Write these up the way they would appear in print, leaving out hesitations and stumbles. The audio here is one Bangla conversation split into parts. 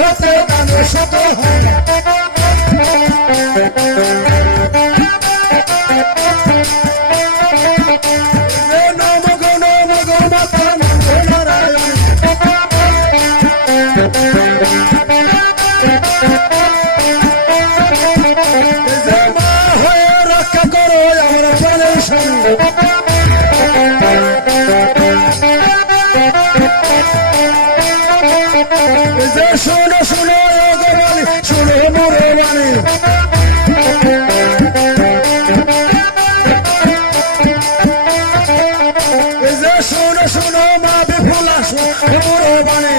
হতে গানে শত হয় নম গো মাতা নম নারায়ণ যে মা হয়ে রক্ষা করো আমার প্রাণের সঙ্গে যে শোনো শোনো গবালি শোনো মোরে বাণী যে শোনো শোনো মা বিপুলা শোনো মোরে বাণী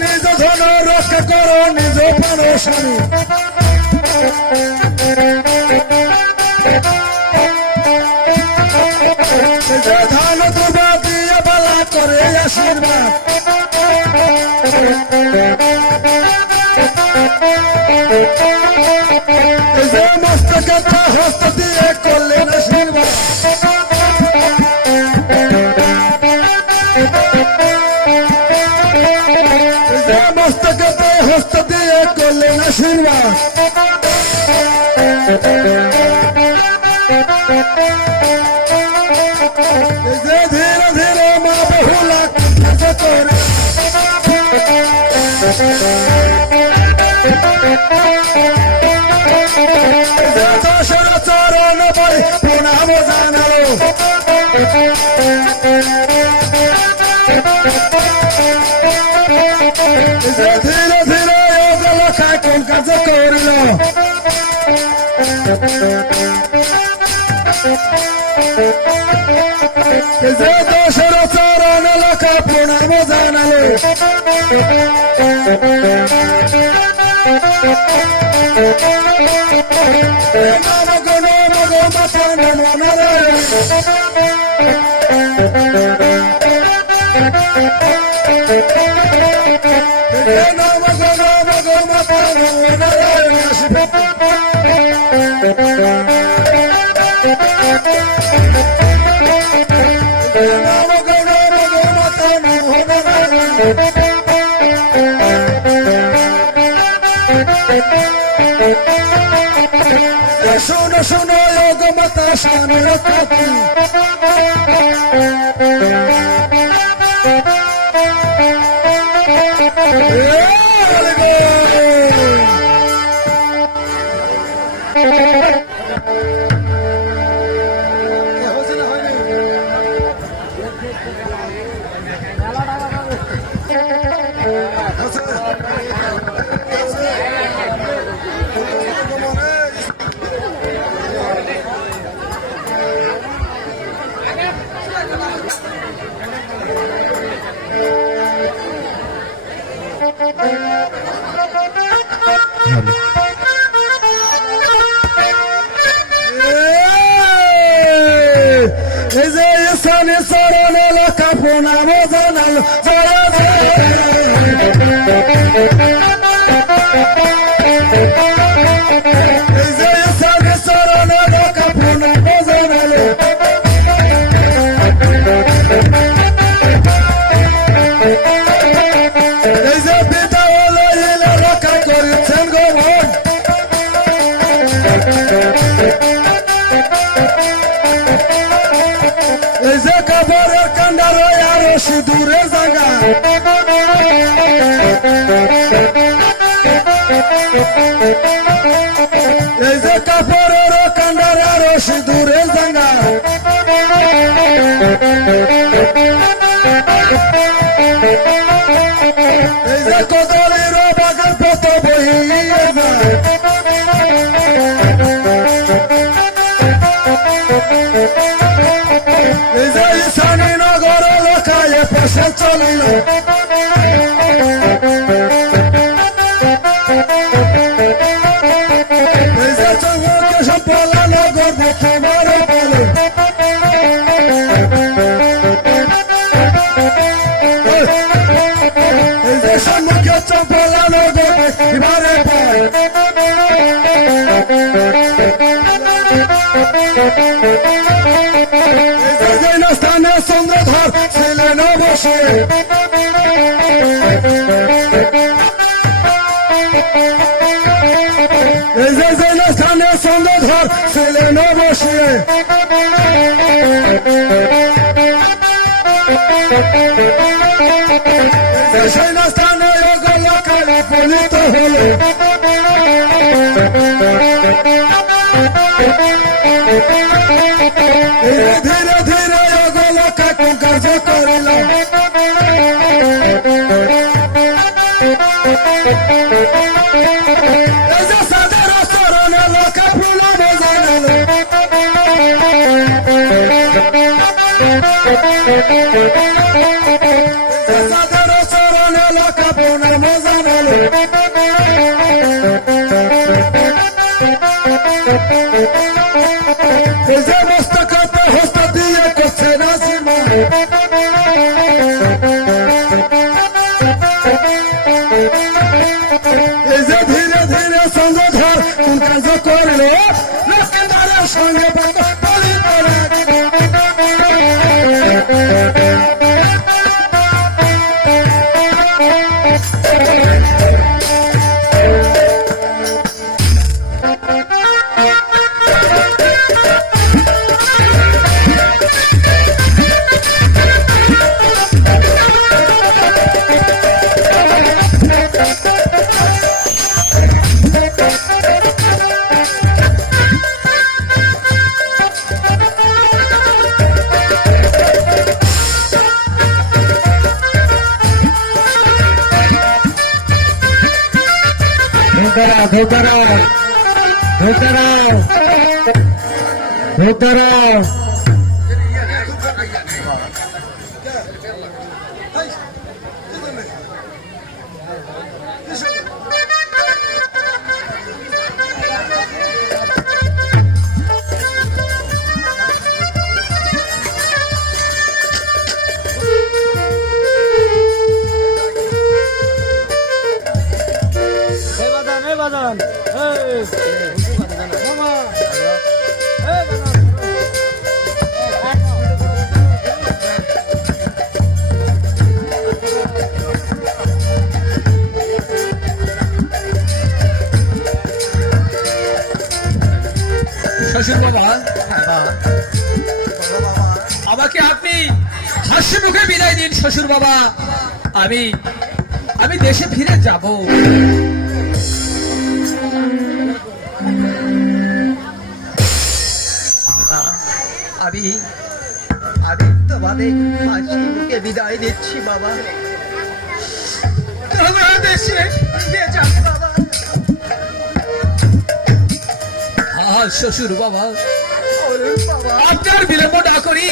নিজ ধন রক্ষা করো নিজ প্রাণের স্বামী ধান দুর্বা দিয়ে বালা করে আশীর্বাদ যে মস্তকে হস্ত দিয়ে করলেন আশীর্বাদ যে মস্তকে হস্ত দিয়ে করলেন আশীর্বাদ যে ধীরে ধীরে মা বহুলা করে দশর চরণ পরে প্রণাম জানালো যে ধীরে ধীরে লেখায় কোন কাজ করিল যে দশর চরণ লেখা প্রণাম জানালো নম গো মাতা নম নারায়ণ নম গো মাতা নম নারায়ণ নম গো মাতা নম নারায়ণ শোনো শোনো গো মাতা স্বামীর কতি এই যে ঈশানী চরণ লেখা প্রণাম জানালো জয় এই যে ঈশানী চরণ লেখা প্রণাম জানালো এই যে পিতা লইলে রক্ষা করেছেন গোমন এই যে কাপড়ের কান্ডার আরো সিঁদুরে জায়গা এই যে কাপড়ের কান্ডার আরো সিঁদুরে জায়গা এই যে কদলের বাগান কত বহিয়ে যায় এই যে ঈশানী নগর লেখায় পাশে চলিল এই যে চৌকে সম্পালা নগর দেখে মারে বলে এই যে সম্মুখে চম্পালা নগর এবারে পায় এই যে যে স্থানে চন্দ্রধর ছিলেন বসে এই যে স্থানে চন্দ্রধর ছিলেন বসে সেই স্থানে কালী পলিত হলে ধীরে ধীরে লোকা কার্য করিল সাধার চরণে লোকা প্রণব জানাল সাধার চরণে লোকা প্রণব জানাল এই যে মস্তকতে হস্ত দিয়ে করছে নাসিমা এই যে ধীরে ধীরে চন্দ্রধর কোন কাজ করল লক্ষ্মীধারের সঙ্গে বলি করে আমাকে আপনি হাসি মুখে বিদায় দিন শ্বশুর বাবা আমি আমি দেশে ফিরে যাব আমি তোমাদের হাসি মুখে বিদায় দিচ্ছি বাবা তোমরা দেশে ফিরে যাও বাবা শ্বশুর বাবা আপনার বিলম্ব না করি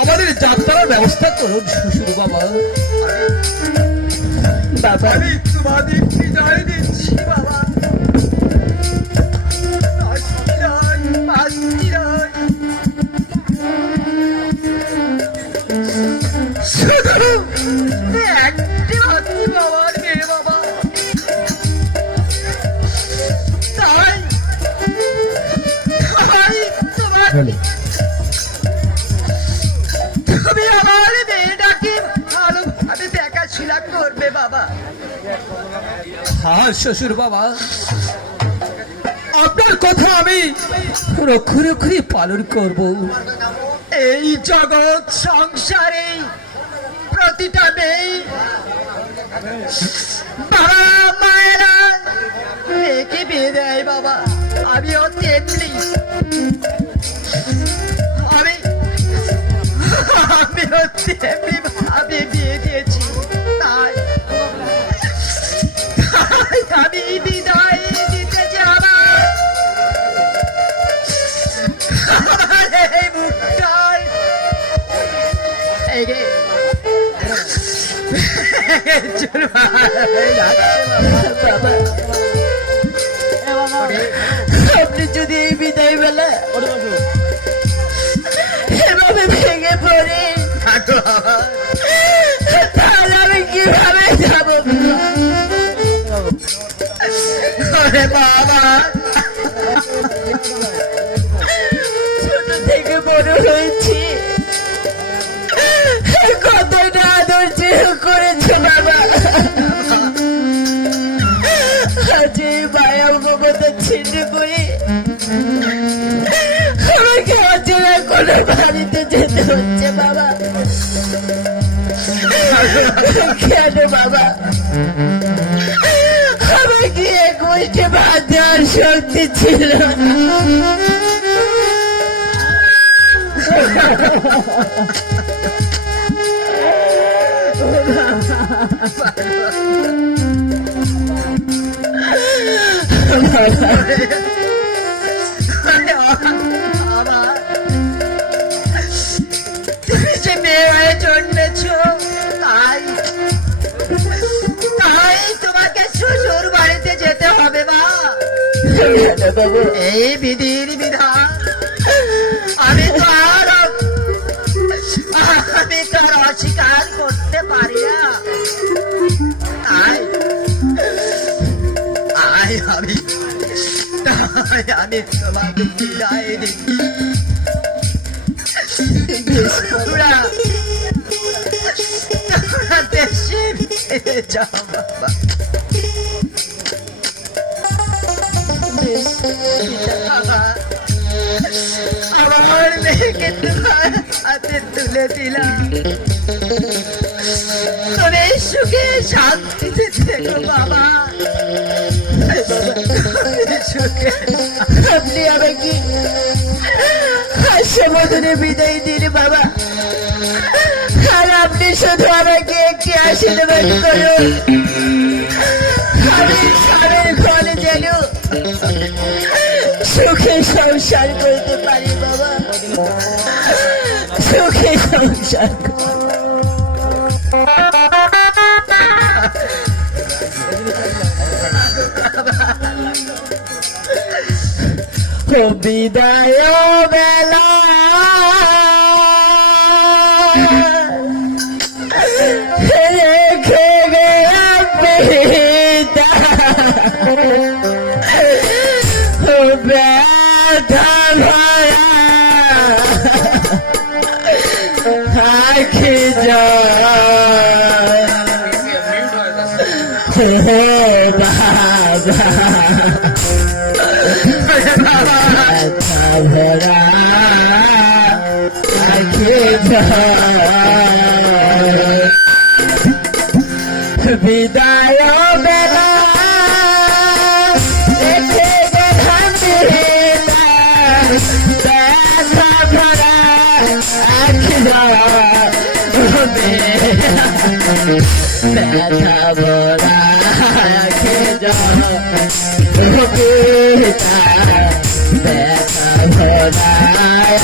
আমাদের যাত্রার ব্যবস্থা করুন শ্বশুর বাবা আমি তোমাদের বিদায় দিচ্ছি বাবা একটি মাতৃ বাবার মেয়ে বাবা তুমি আমার মেয়েটাকে ভালোভাবে দেখাশোনা করবে বাবা হ্যাঁ শ্বশুর বাবা আপনার কথা আমি রক্ষে পালন করব এই জগৎ সংসারে প্রতিটা মেয়ে বাবা মায়েরা মেয়েকে বিয়ে দেয় বাবা আমিও তেমনি আমিও তেমনি ভাবে বিয়ে দিয়েছি তাই আমি বিদায় দিতে যাব এই মুখটাই এই রে আপনি যদি এই বিদায় বেলা এভাবে ভেঙে পড়ে তাহলে আমি কিভাবে যাব বাবা ছোট থেকে বড় হয়েছি আমাকে অচেনা কোনো বাড়িতে যেতে হচ্ছে বাবা। কেন বাবা? আমার কি এক মুষ্টি ভাত দেওয়ার শক্তি ছিল না? তুমি যে মেয়ে হয়ে জন্মেছ, তাই তোমাকে শ্বশুর বাড়িতে যেতে হবে মা। এই বিধির বিধান। আমি তো আর অস্বীকার করতে পারি না। আমি তোমাকে বিদায় দিচ্ছি। তোমরা দেশে ফিরে যাও বাবা। বাবা, আমার মেয়েকে তোমার হাতে তুলে দিলাম। তুমি সুখে শান্তিতে থেকো বাবা। আপনি আমাকে হাস্য মধুরে বিদায় দিন বাবা। আর আপনি শুধু আমাকে একটি আশীর্বাদ করুন, আমি স্বামীর ঘরে যেন সুখে সংসার করতে পারি বাবা। সুখে সংসার বিদায় বেলা রেখে গেলাম ব্যথা ভরা আখি বাবা ভরা বিদায় বেলা রেখে গেলাম ব্যথা ভরা আখি ব্যথা ভরা আখি ব্যথা ভরা আখি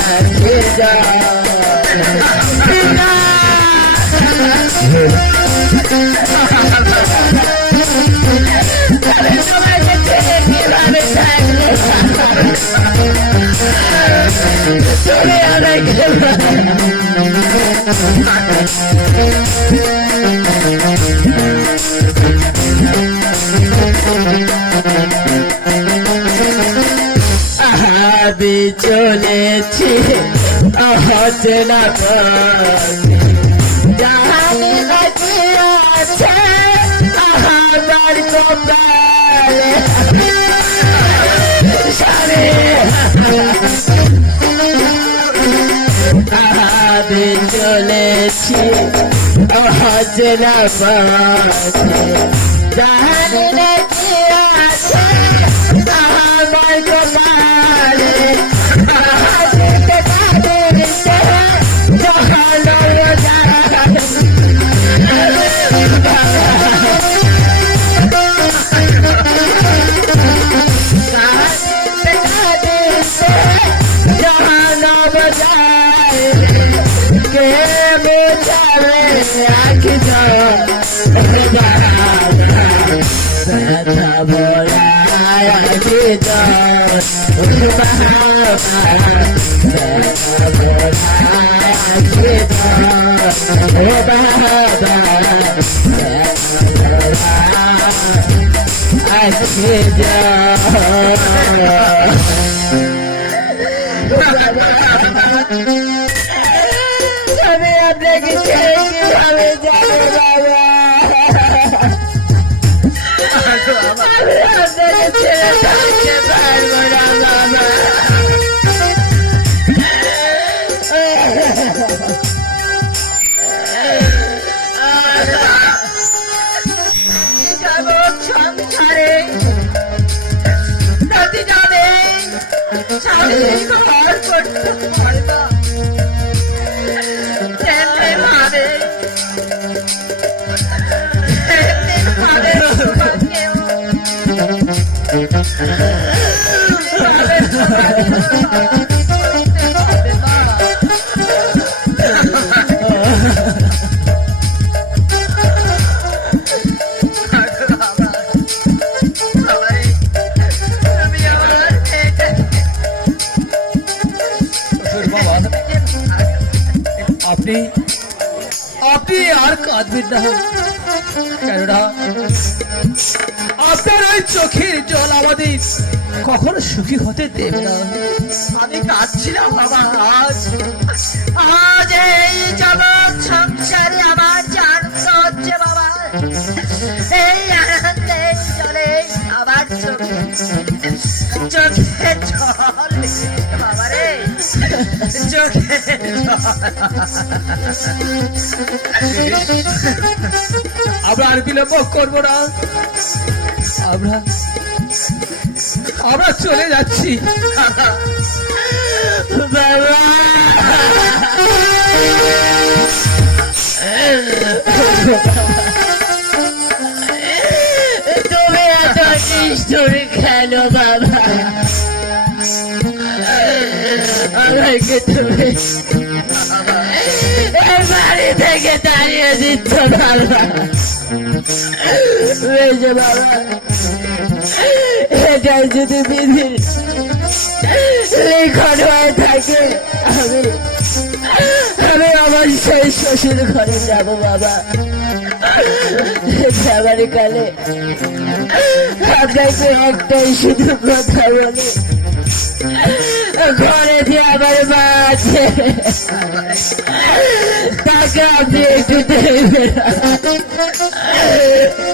কিভাবে থাকলে তুমি আমাকে আমি চলেছি অচেনা জানি না কি আছে আমার কপালে। আমি চলেছি অচেনা জানি না কি আছে আমার কপালে। আমি আপনাকে ছেড়ে কিভাবে যাবো বাবা? আমি আপনাকে ছেড়ে থাকতে পারবো না বাবা। স্বামী ঘর করতে পারে না। তেমনি ভাবে তোমাকেও শ্বশুর বাবা আপনি আপনি আর কাঁদবেন না, কেননা আপনার ওই চোখের জল আমাদের কখনো সুখী হতে দেবে না। আমি কাঁদছিলাম বাবা, আজ আজ এই জগৎ সংসারে আমার জান হচ্ছে বাবা। এই আনন্দের জলে আমার চোখে চোখে জল এসেছে বাবা রে, চোখে আমরা আর বিলম্ব করবো না, আমরা চলে যাচ্ছি। বাবা তুমি এত নিষ্ঠুর কেন বাবা? আমাকে তুমি এই বাড়ি থেকে তাড়িয়ে দিচ্ছ বাবা। বুঝছো বাবা, এটাই যদি বিধির লিখন হয়ে থাকে আমি আমার সেই শ্বশুর ঘরে যাবো বাবা। যাবার কালে আপনাকে একটাই শুধু কথা বলে, ঘরে যে আমার মা আছে তাকে আপনি একটু দেখবেন,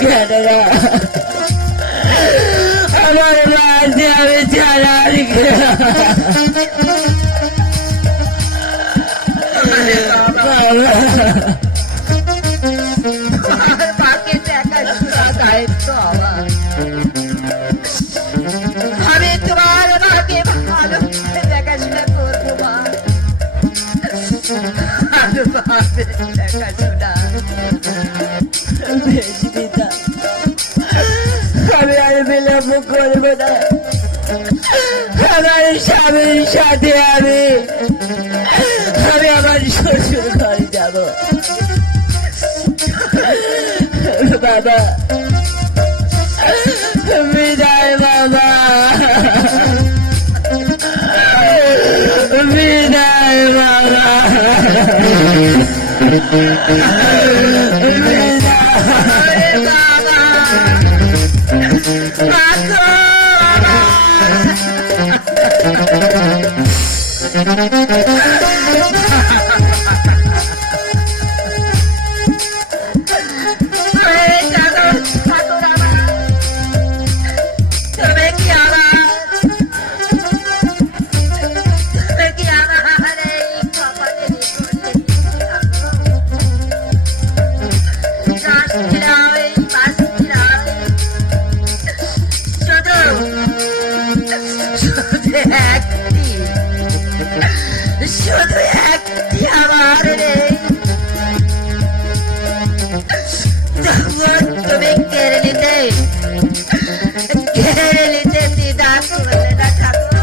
কেননা আমার মা আছে আমি ছাড়া আর মাকে দেখাশোনা দায়িত্ব আমার। আমি তোমার মাকে ভালো দেখাশোনা করবো মা, ভালোভাবে দেখাশোনা। বেশ পিতা, আমি আর বিলম্ব করবো না। আমার স্বামীর সাথে আমি আমার শ্বশুর ঘরে যাব বাবা। বিদায় বাবা, বিদায় বাবা, বিদায় বাবা। শুধু একটি আমার রে, তুমি কেড়ে নিতে দিদা করলে না ঠাকুর,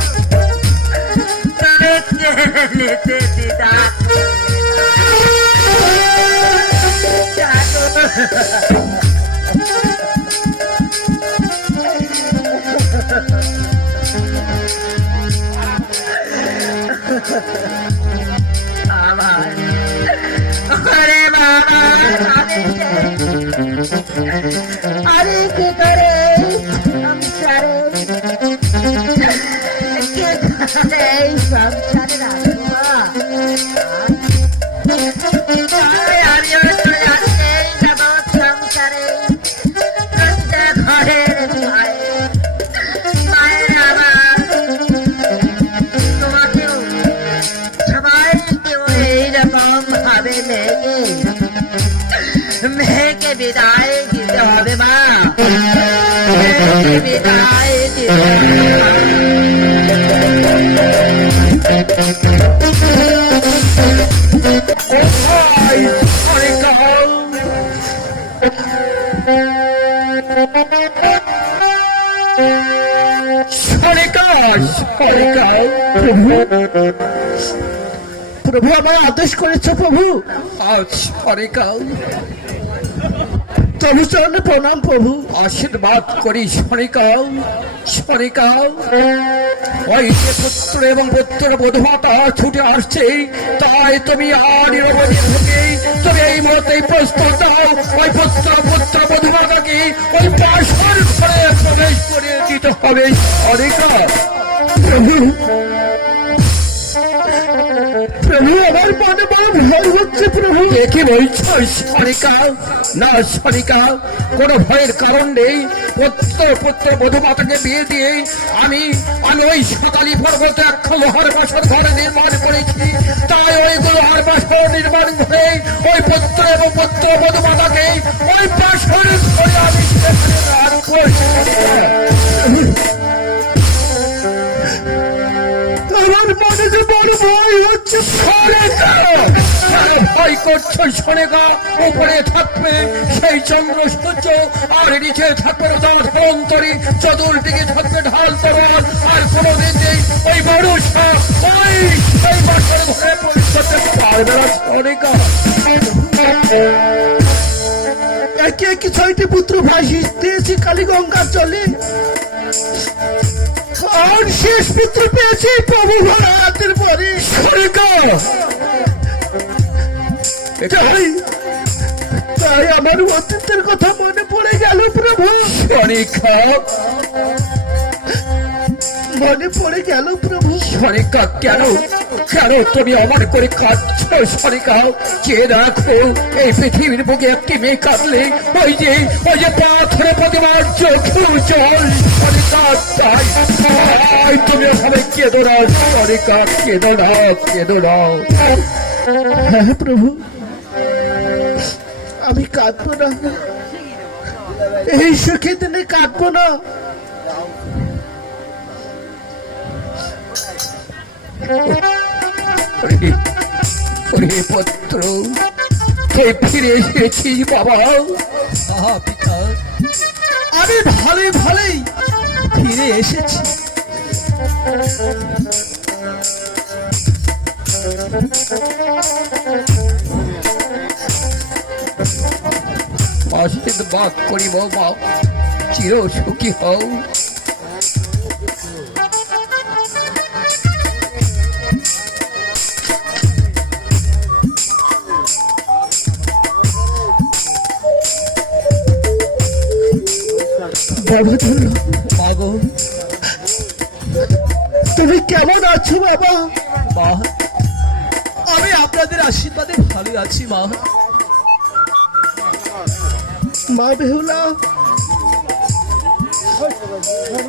তুমি কেড়ে নিতে দিদা আমার আরে বাবা, আরে কি করে সংসারে এই সংসারে রাখবো সংসারে ঘরের মায়ের আমার তোমাকেও সবাইকেও এইরকম ভাবে মেয়েকে বিদায় দিতে হবে মা, বিদায় দিতে হবে। কোথায় সনিকা? সনিকা, সনিকা, প্রভু আমায় আদেশ করেছো প্রভু। আজ সনিকা তবে চরণে প্রণাম প্রভু। আশীর্বাদ করি সনিকা, সনিকা। ওই যে পুত্র এবং পুত্র বধূমাতা ছুটে আসছে, তাই তুমি আর নিরবধি থেকে তুমি এই মুহূর্তে প্রস্তুত দাও। ওই পুত্র বধূমাতাকে ওই বাসর ঘরে প্রবেশ করে দিতে হবে সনিকা। প্রভু প্রভু আমার মনে বড় ভয় হচ্ছে প্রভু। কি বলছো সনিকা? না সনিকা, কোনো ভয়ের কারণ নেই। পুত্র বধূমাতাকে বিয়ে দিয়ে আমি ওই সকালী পর্বতে একটা লোহার বাসর ঘরে নির্মাণ করেছি। তাই ওই লোহার বাসর নির্মাণ করে ওই পুত্র এবং পুত্র বধূমাতাকে ওই বাসর ঘরে আমি সেখানে রাখবো। আমার মনে যে বড় ভয় হচ্ছে। ভয় করছো সনেগা? উপরে থাকবে সেই চন্দ্র সূর্য, আর নিচে থাকবে অন্তরী, চতুর্দিকে থাকবে ঢাল তরোয়াল, আর কোনো দিন নেই ওই মানুষটা ওই সেই বাসর ঘরে প্রবেশ করতে পারবে না সনেগা। একে একে 6টি পুত্র ভাসিয়ে দিয়েছি কালীগঙ্গার জলে, আর শেষ পুত্র পেয়েছি প্রভু হাতের পরে। সনেগা তাই আমার অতীতের কথা মনে পড়ে গেল প্রভু। সনেগা, মনে পড়ে গেল প্রভু। সনিকা, কেন কেন তুমি আমার করে কাঁদছো সনিকা? যে রাখো এই পৃথিবীর বুকে একটি মেয়ে কাঁদলে ওই যে পাথরে প্রতিমার চোখেও জল সনিকা। তাই তুমি ওখানে কেঁদো না সনিকা, কেঁদো না, কেঁদো না। হ্যাঁ প্রভু, আমি কাঁদবো না, এই সুখে দিনে কাঁদবো না। পুত্র, তুই ফিরে এসেছিস বাবা। পিতা, আমি ভালোই ভালোই ফিরে এসেছি। আশীর্বাদ করিব মা, চির সুখী হও। বাবা ধরো, মাগো, তুমি কেমন আছো বাবা? মা, আমি আপনাদের আশীর্বাদে ভালো আছি মা। মা বেহুলা,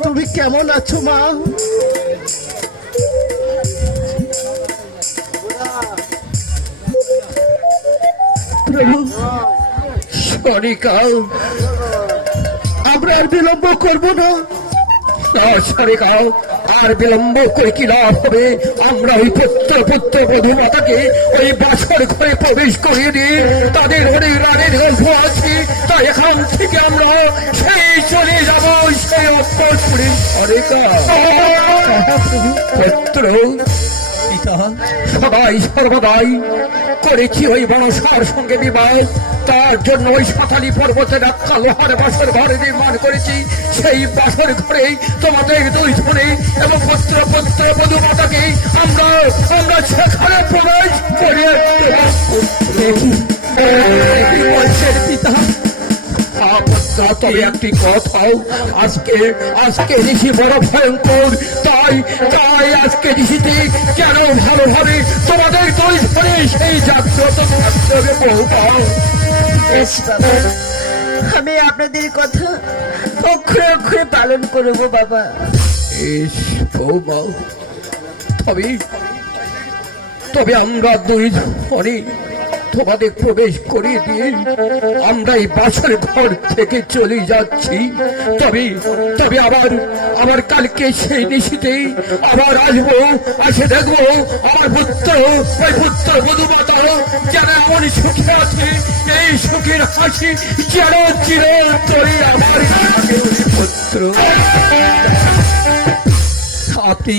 তুমি কেমন আছো মা? প্রভু সনিকা, আমরা আর বিলম্ব করবো না। সনিকা, আর বিলম্ব করে কি লাভ হবে? আমরা ওই পুত্র বধূমাতাকে ওই বাসর ঘরে প্রবেশ করিয়ে দিই। তাদের অনেক রানের গল্প আছে, তাই এখান থেকে আমরা সেই চলে যাব সেই অন্তঃপুরে। সনিকা, পুত্র, পিতা, সবাই সর্বদাই করেছি ওই বনসার সঙ্গে বিবাহ। তার জন্য ওই সাঁতালি পর্বতের একটা লোহার বাসর ঘরে নির্মাণ করেছি। সেই বাসর ঘরে তোমাদের দুই ধনে এবং পুত্র বধূমাতাকে আমরা সেখানে প্রবেশ করে বলছেন পিতা। তবে একটি কথা, আজকে ঋষি বড় ভয়ঙ্কর, তাই আজকে ঋষিতে কেন ভালোভাবে তোমাদের দুই ধরে সেই জাগ্রত থাকতে হবে বহুকাল। বেশ বাবা, আমি আপনাদের কথা অক্ষরে অক্ষরে পালন করবো বাবা। বেশ বৌমা, তবে আমরা দুই ধরে তোমাদের প্রবেশ করিয়ে দিয়ে আমরা এই বাসর ঘর থেকে চলে যাচ্ছি। তবে তবে আবার কালকে সেই নিশিতেই আবার আসবো, আসে দেখবো আমার পুত্র, ওই পুত্র বধূমাতা যেন এমন সুখে আছে, এই সুখের হাসি যেন চিরতরে আমার পুত্র। আপনি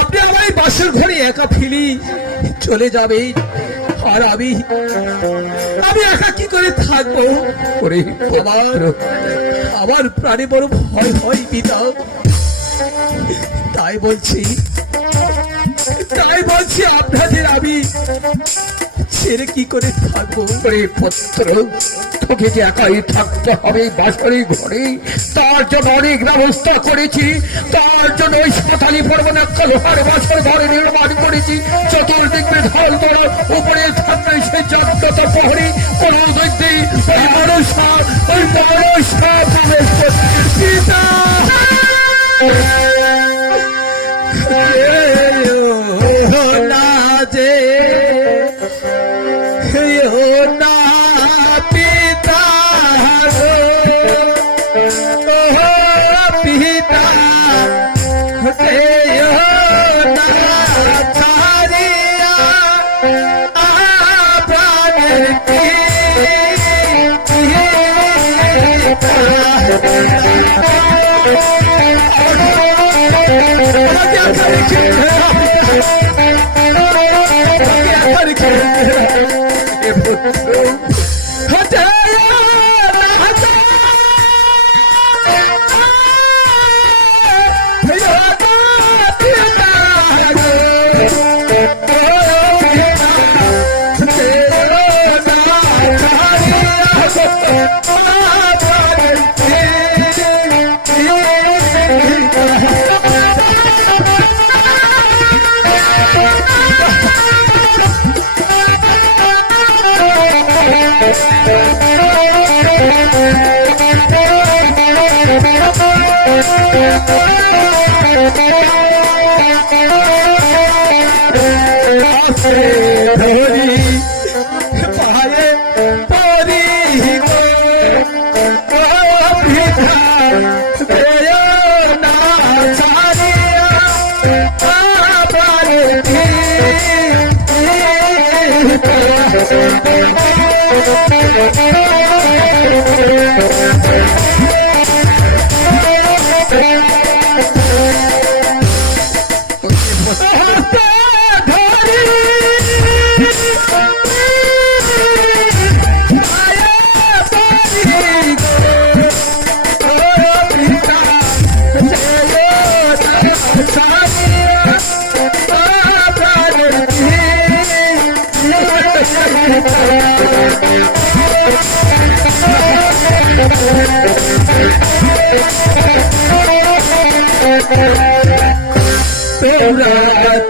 আপনি আমার এই বাসর ঘরে একা ফেলি চলে যাবে, আর আমি একা কি করে থাকবো? ওরে আমার প্রাণে বড় ভয় হয় পিতা। তাই বলছি আপনাদের আমি ছেড়ে কি করে থাকবো? ওরে পুত্র, তোকে যে একাই থাকতে হবে বাসরের ঘরে, তার জন্য অনেক ব্যবস্থা করেছি। তার জন্য ওই সাতালি পর্বত একটা লোহার বাসর ঘরে নির্মাণ করেছি। চতুর্দিক ঢাল ধরো, উপরে থাকবে সেই জাগ্রত প্রহরী। কোন ব্যক্তি ওই মানুষটা প্রবেশ করছে। পিতা না যে না পিতা পিতা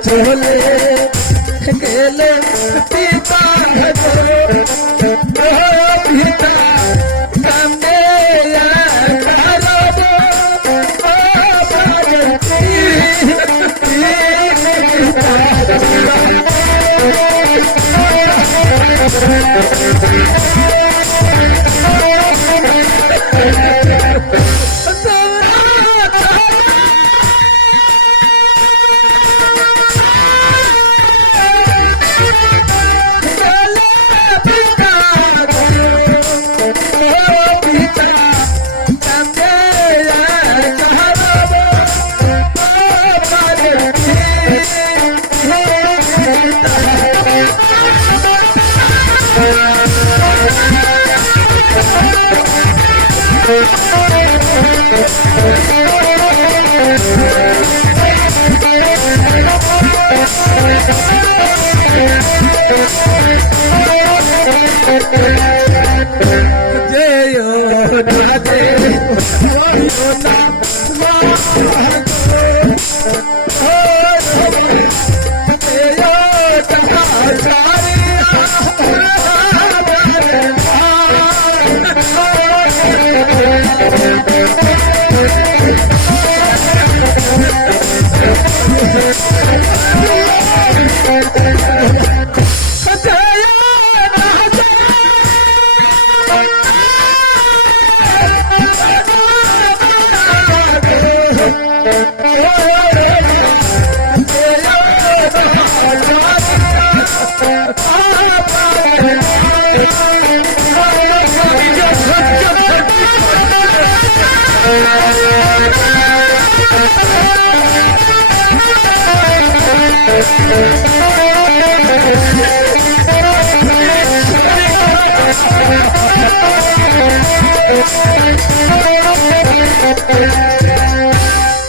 চলে গেলে পিতা পিতা কান্দে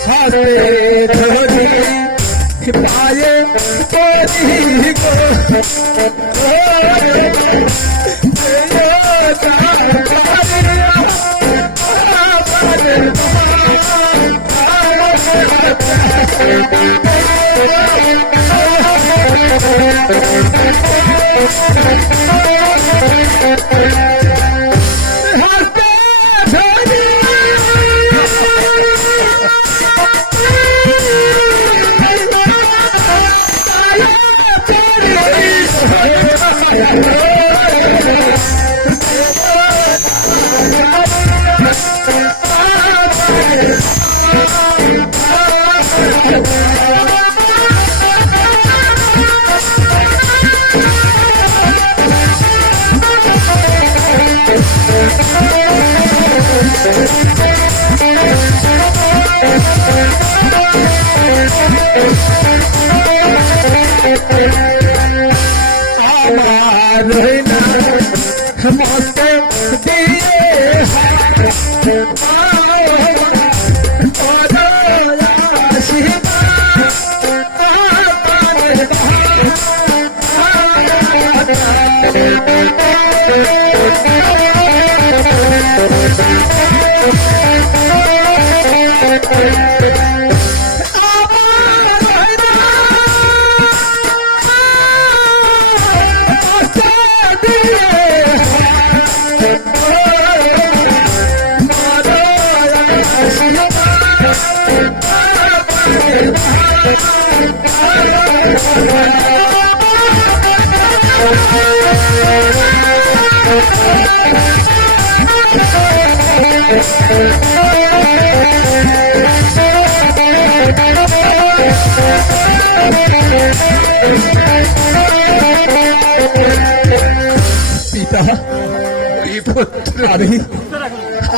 হাতে ধরি পায়ে পড়ি গো আমার মস্ত পিতা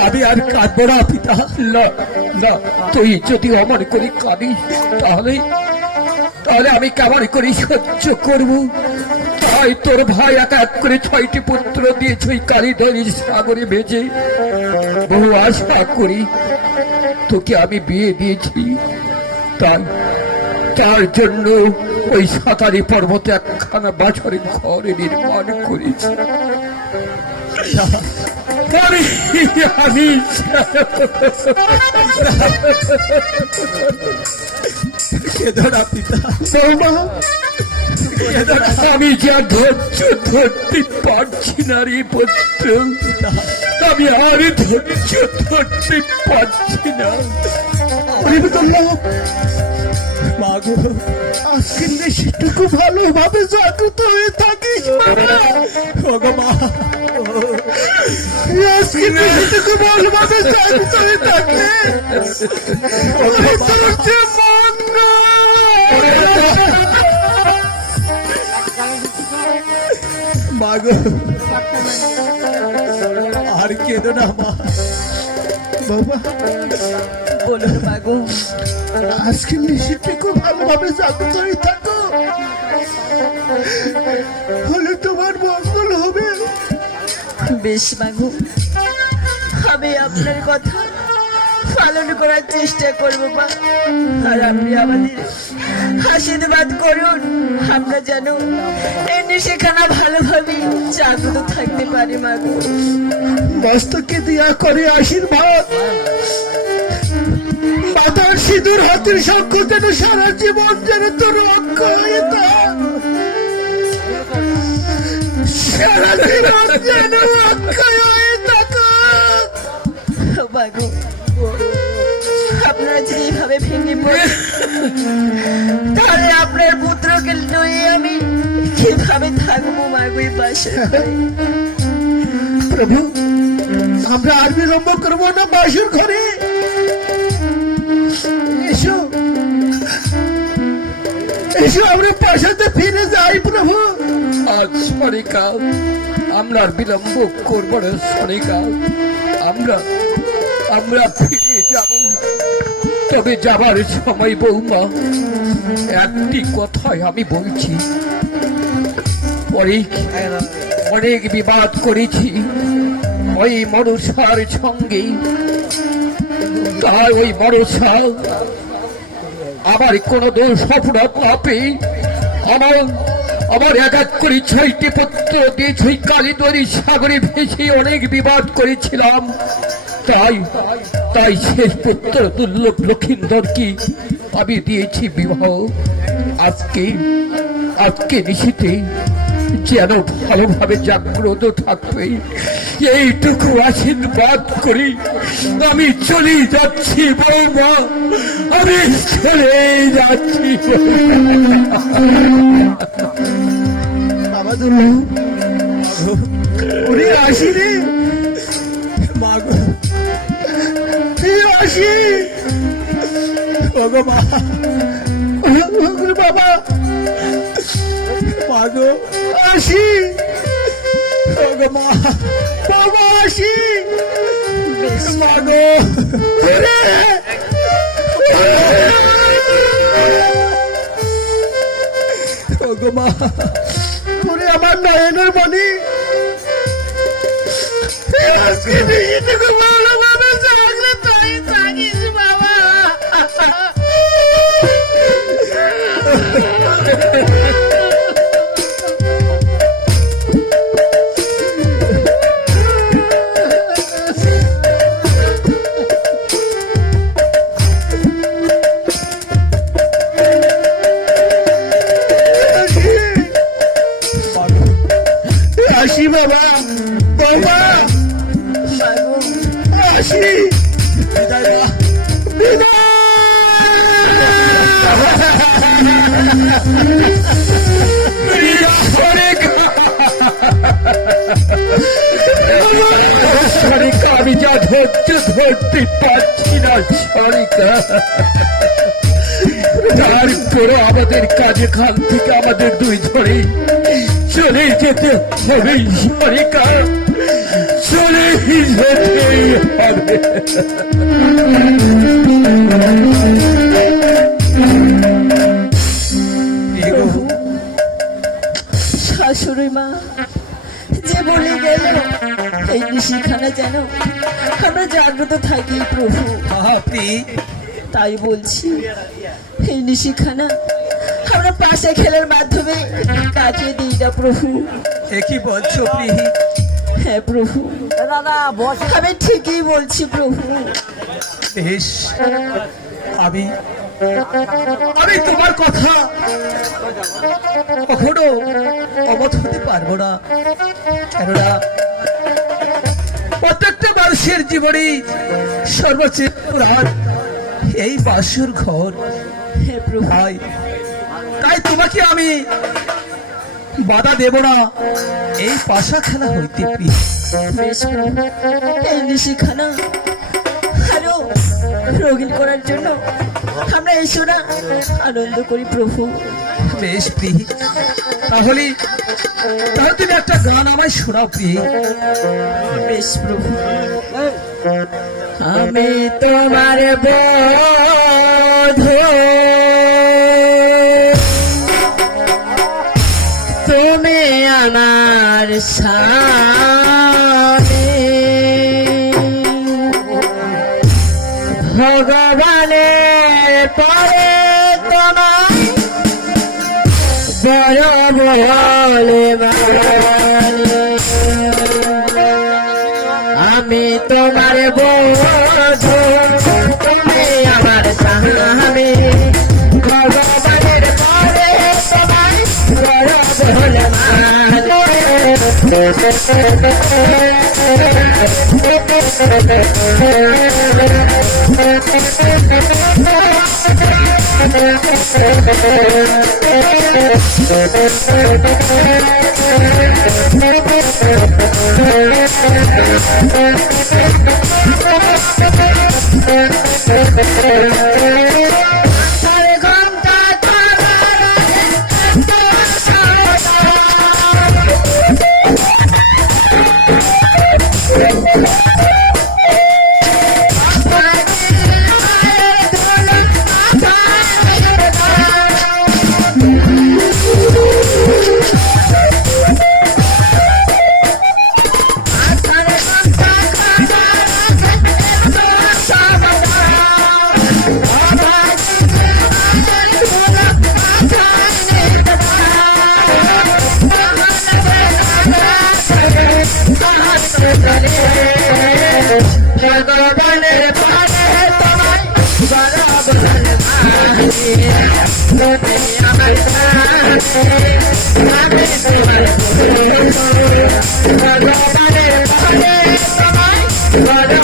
আমি আর কাঁদবো না পিতা। না না, তুই যদি অমন করি কাঁদিস তাহলে তাহলে আমি কেমন করে সহ্য করবো? তাই তোর ভাই এক এক করে 6টি পুত্র দিয়েছে ওই কালীধরের সাগরে ভেজে। বহু আশা করি তোকে আমি বিয়ে দিয়েছি, তাই তার জন্য ওই সাতারি পর্বতে একখানা বাছরের ঘর নির্মাণ করেছি। আমি আমি যা ধৈর্য ধরতে পারছি না রে পুত্র, আমি আর ধৈর্য ধরতে পারছি না। মাগো, আজকে বেশিটুকু ভালোভাবে জাগ্রত হয়ে থাকিস মা, আজকে বেশিটুকু ভালোভাবে জাগ্রত হয়ে থাকলে মাগো, আর কেঁদো না মা। বাবা বলুন মাগো, আজকে নিশ্চিত খুব ভালোভাবে জাগ্রত হয়ে থাকো, হলে তোমার মঙ্গল হবে। বেশ মাগো, আমি আপনার কথা পালন করার চেষ্টা করবো মা। আর আপনি আমাদের আশীর্বাদ করুন, আমরা যেন এমনি সেখানে ভালোভাবে জাগ্রত থাকতে পারি মাগো। মস্তকে দিয়া করে আশীর্বাদ, মাতার সিঁদুর হাতের সাক্ষ্য যেন সারা জীবন যেন তোর রক্ষা হয়ে থাক, সারা জীবন যেন রক্ষা হয়ে থাক। মাগো, আপনারা যদি এইভাবে ভেঙে পড়ে তাহলে আপনার পুত্রকে নিয়ে আমি কিভাবে থাকবো মাগো এই বাসে? প্রভু, আমরা আর বিলম্ব করবো না, বাসুর ঘরে এসো। এসো আমরা প্রাসাদে ফিরে যাই প্রভু। আজ সনিকাল আমরা আর বিলম্ব করবো না সনিকাল, আমরা আমরা ফিরে যাব। তবে যাবার সময় বৌমা একটি কথাই আমি বলছি, অনেক অনেক বিবাদ করেছি ওই মনসার সঙ্গে, তাই ওই মনসা আমার কোনো দোষ অপরাধ পাপে আমার আমার এক এক করে 6টি পুত্র দিয়ে সেই কালিন্দরী সাগরে ভেসে অনেক বিবাদ করেছিলাম। তাই তাই সেই পুত্র দুর্লভ লক্ষিন্দরকে আমি দিয়েছি বিবাহ। আজকে আজকে নিশীতে যেন ভালোভাবে জাগ্রত থাকবে এইটুকু আশীর্বাদ করি আমি চলে যাচ্ছি বৌমা, আমি চলে যাচ্ছি। বাবা দুর্লভ ওরে আসি রে মাগো, ফিরে আসি ওগো মা, ওগো বাবা মাগো আসি, ওগো মা বাবা আসি মাগো। ওগো মা, ওরে আমার নয়নের মনি, আজকে নিজেকে ভালোভাবে জাগলে তাই থাকিস বাবা। আসি বাবা, বাবা আসি, বিদায় মা, সরিকা আমি যা ধরতে ধরতে পারছি না সরিকা, তারপরে আমাদের কাজে খান থেকে আমাদের দুই ধরে চলে যেতে হবে সরিকা, চলে যেতেই হবে। শাশুড়ি মা যে বলে গেল এই নিশিখানা যেন আমরা জাগ্রত থাকি প্রভু, তাই বলছি এই নিশিখানা আমরা পাশে খেলার মাধ্যমে কাটিয়ে দিই না প্রভু। কি বলছো? হ্যাঁ প্রভু, আমি ঠিকই বলছি প্রভু। বেশ, আমি আমি তোমার কথা কখনো অমত হতে পারবো না, কেননা প্রত্যেকটা মানুষের জীবনে সর্বচেয়ে পুরাণ এই বাসুর ঘর। হ্যাঁ প্রভু, তাই তোমাকে আমি বাধা দেব না এই পাশা খেলা হইতে। বেশ প্রভু, এই নিশিখানা আরো রঙিন করার জন্য আমরা এসো না আনন্দ করি প্রভু। বেশ প্রিয়, তাহলে তাহলে তুমি একটা গান আমায় শোনাও প্রিয়। বেশ প্রভু, আমি তোমার বধূ, তুমি আমার স্বামী, ভগবানের পরে তোমার বড় বলে মানে। আমি তোমার বধূ, তুমি আমার স্বামী, ভগবানের পরে তোমার বড় বলে আমার আমি তোমার ভগবানের পরে তোমায় বড়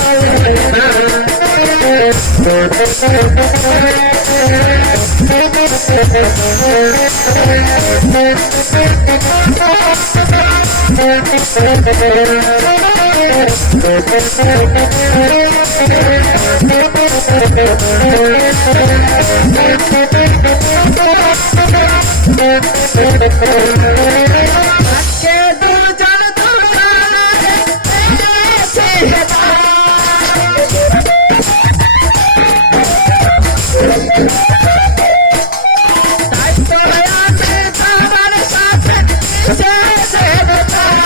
আজকে দুজন তোমার পেয়েছে তাই তো আমি তোমার সাথে যেতে চাই।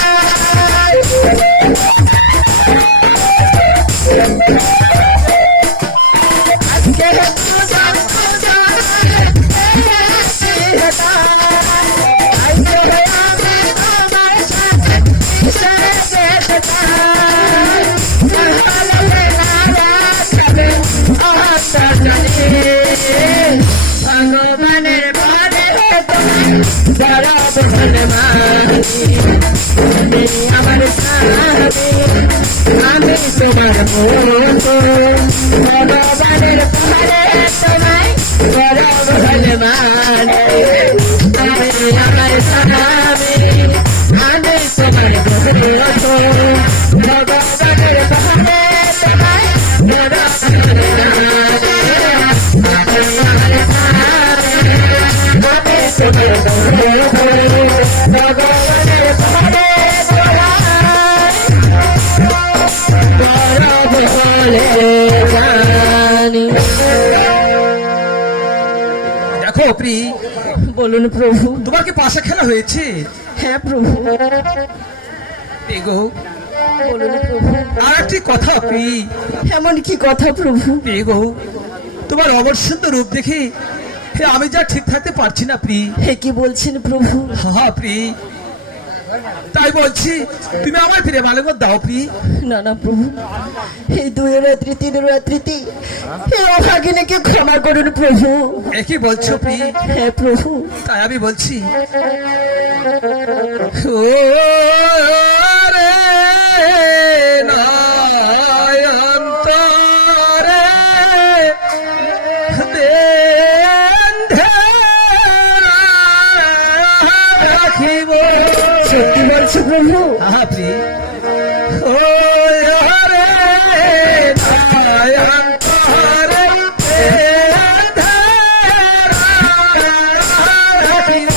আজকে দুজন পেয়েছি তাই তো আমি তোমার সাথে যেতে চাই। নাহলে নারাজ হবে ভগবানের পরে তোমায় বড় ভগবান তুমি আমার স্বামী আমি তোমার বন্ধু ভগবানের পরে তোমায় বড় ভগবান তুমি আমার স্বামী আমি তোমার বন্ধু ভগবানের পরে তোমায় বড় দেখো প্রি, বলুন প্রভু। তোমার কি পাশে খেলা হয়েছে? হ্যাঁ প্রভু। এগো বলুন প্রভু। আর একটি কথা প্রি, এমন কি কথা প্রভু? এগো তোমার অমর সুন্দর রূপ দেখে আমি যা ঠিক থাকতে পারছি না প্রি। হে কি বলছেন প্রভু? হা প্রি, তাই বলছি তুমি আমার ফিরে ভালো করে দাও প্রি। না না প্রভু, এই 2 রাত্রি 3 রাত্রিতে এই অভাগিনীকে ক্ষমা করুন প্রভু। একই বলছো প্রি? হ্যাঁ প্রভু। তাই আমি বলছি ও রে নয়ন্তরে বেঁধে রাখিব। সত্যি বলছি প্রভু? আহা প্রি, ও রে নয়ন্তরে বেঁধে রাখিব।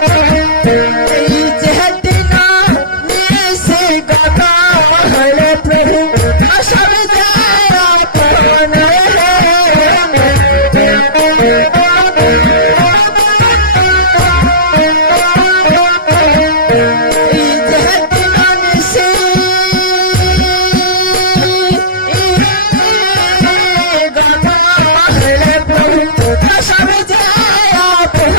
Oh, এই যে দিন নিশি কথা হলো প্রভু সব যায় আপন এই যে দিন নিশি কথা হলো প্রভু সব যায় আপন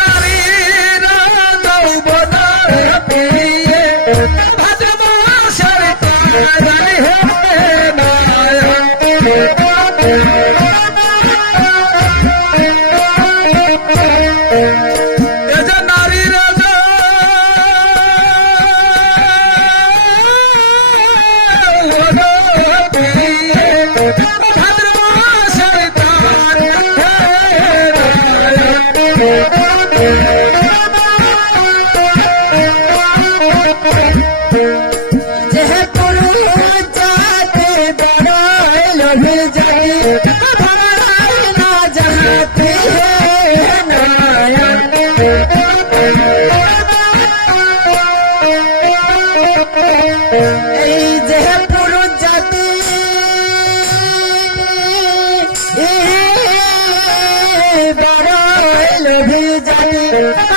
নারীরা যৌবনের পিয়ে ভাদ্র মাসের তারাই হে নারীরা ভাদ্র মাসের যে পুরু যাতে বড় লোভে যাই ভরাই না যাতে এই যে পুরু জাতি বড় লোভে যাই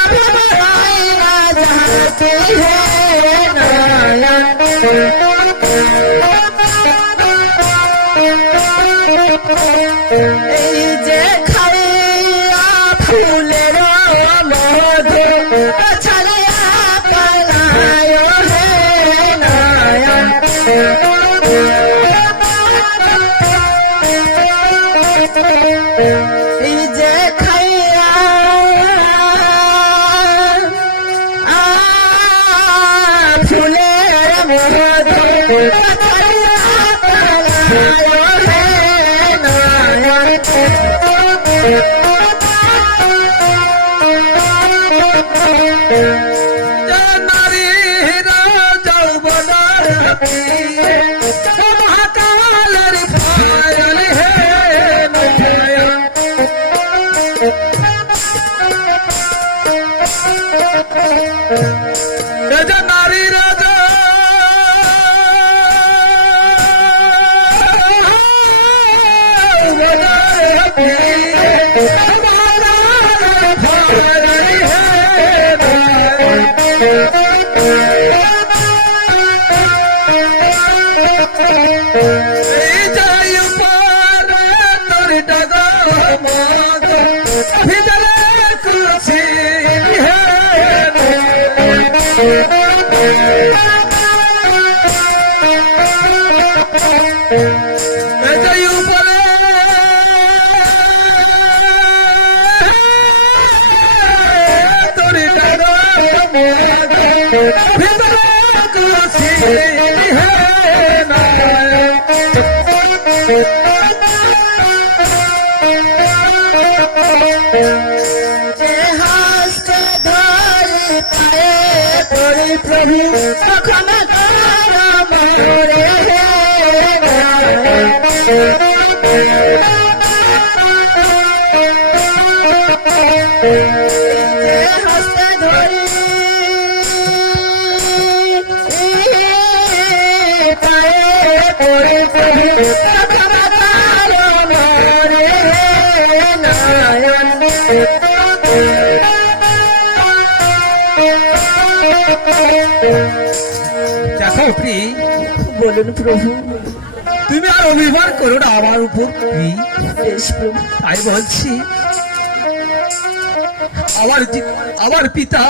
ভরাই না যাতে এই যে খাইয়া ফুলের মধু ছাড়িয়া পালায় হে এই যে খাইয়া ফুলের মধু ছাড়িয়া পালায় হে নারীরা যৌবনের পিয়ে মহাকালের ফাইল হে রাজা নারীরা এই যাই পারে তোর ডাগা মাগ ভিতরে খুশি যাই উপরে তোর ডাগা মাগ ভিতরে খুশি যে হাসতে ধরে পায়ে পড়ি প্রভু তখন মরে যে হাসতে ধরি পায়ে পড়ি প্রভু তখন মরে দেখো প্রি, বলুন প্রভু। তুমি আর অভিমান করো না আমার উপর প্রি। বেশ প্রভু। তাই বলছি আমার পিতা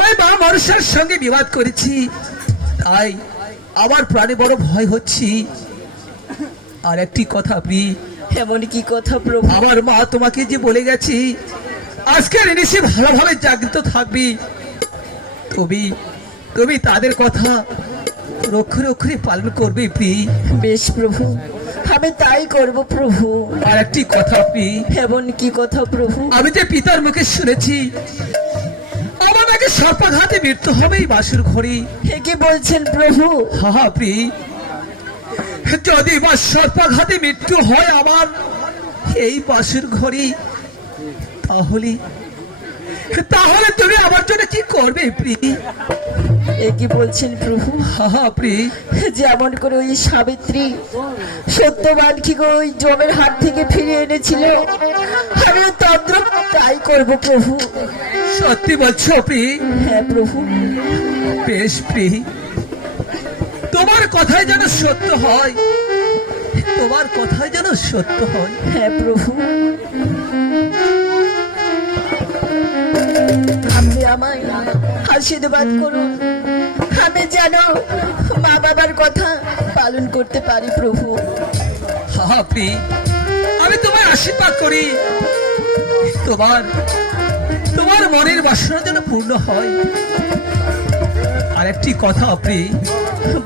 ওই মা মানুষের সঙ্গে বিবাদ করেছি, তাই আমার প্রাণে বড় ভয় হচ্ছে। আর একটি কথা প্রি, এমন কি কথা প্রভু? আমার মা তোমাকে যে বলে গেছি আজকের নিশে ভালোভাবে জাগ্রত থাকবি, তুমি তাদের কথা রক্ষে রক্ষে পালন করবে প্রি। বেশ প্রভু, আমি তাই করব প্রভু। আর একটি কথা প্রি, এমন কি কথা প্রভু? আমি যে পিতার মুখে শুনেছি আমার নাকি সর্পাঘাতে মৃত্যু হবে এই বাসুর ঘরে। এ কি বলছেন প্রভু? হা প্রি, যদি বা সর্পাঘাতে মৃত্যু হয় আমার এই বাসুর ঘরে, তাহলে তাহলে তুমি আমার জন্য কি করবে প্রি? এ কি বলছেন প্রভু? হা প্রি, যেমন করে ওই সাবিত্রী সত্যবানকে ওই জমের হাত থেকে ফিরিয়ে এনেছিল, আমিও তন্ত্র তাই করব প্রভু। সত্যি বলছো প্রি? হ্যাঁ প্রভু। বেশ প্রি, তোমার কথাই যেন সত্য হয়, তোমার কথাই যেন সত্য হয়। হ্যাঁ প্রভু, আপনি আমায় আশীর্বাদ করুন, আমি যেন মা বাবার কথা পালন করতে পারি প্রভু। হা প্রি, আমি তোমার আশীর্বাদ করি, তোমার তোমার মনের বাসনা যেন পূর্ণ হয়। আরেকটি কথা প্রি,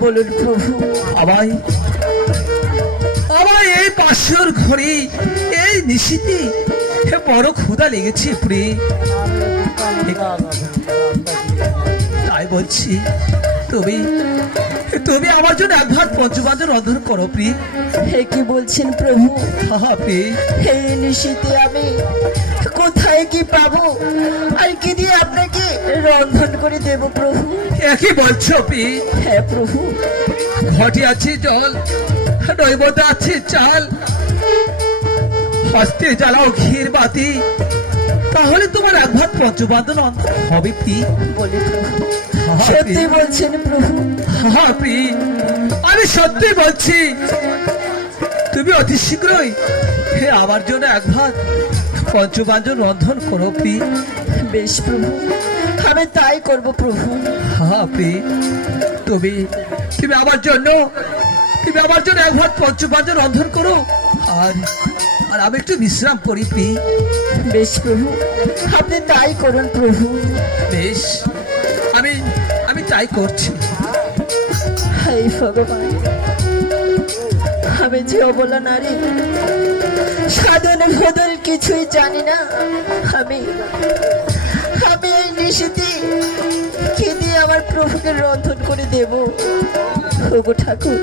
বলুন প্রভু। আমায় আমায় এই পাশের ঘরে এই নিশীতে বড় ক্ষুধা লেগেছে প্রি, তাই বলছি তুমি তুমি আমার জন্য এক ভাত পঞ্চবাদন রন্ধন করো প্রি। হে কি বলছেন প্রভু? হা প্রি, এই নিশীতে আমি কোথায় কি পাবো, আর কি দিয়ে আপনাকে রন্ধন করে দেব প্রভু? একই বলছো প্রি? হ্যাঁ প্রভু। ঘটি আছে জল, নৈবদ্য আছে চাল, হস্তে জ্বালাও ঘির বাতি, তাহলে তোমার এক ভাত পঞ্চবাদন হবে প্রি। বলি প্রভু, হা প্রি, সত্যি বলছেন প্রভু? হা প্রি, আমি সত্যি বলছি, তুমি অতি শীঘ্রই আমার জন্য এক ভাত পঞ্চবাদন রন্ধন করো প্রি। বেশ প্রভু, আমি তাই করব প্রভু। হা প্রি, তুমি তুমি আমার জন্য এক ভাত পঞ্চবাদন রন্ধন করো, আর আর আমি একটু বিশ্রাম করি প্রি। বেশ প্রভু, আপনি তাই করুন প্রভু। বেশ, আমি আমি তাই করছি। হাই ভগবান, আমি যে অবলা নারী, সাধন ভোদল কিছুই জানি না, আমি আমি এই নিশীতে কি দিয়ে আমার প্রভুকে রন্ধন করে দেব? ওগো ঠাকুর,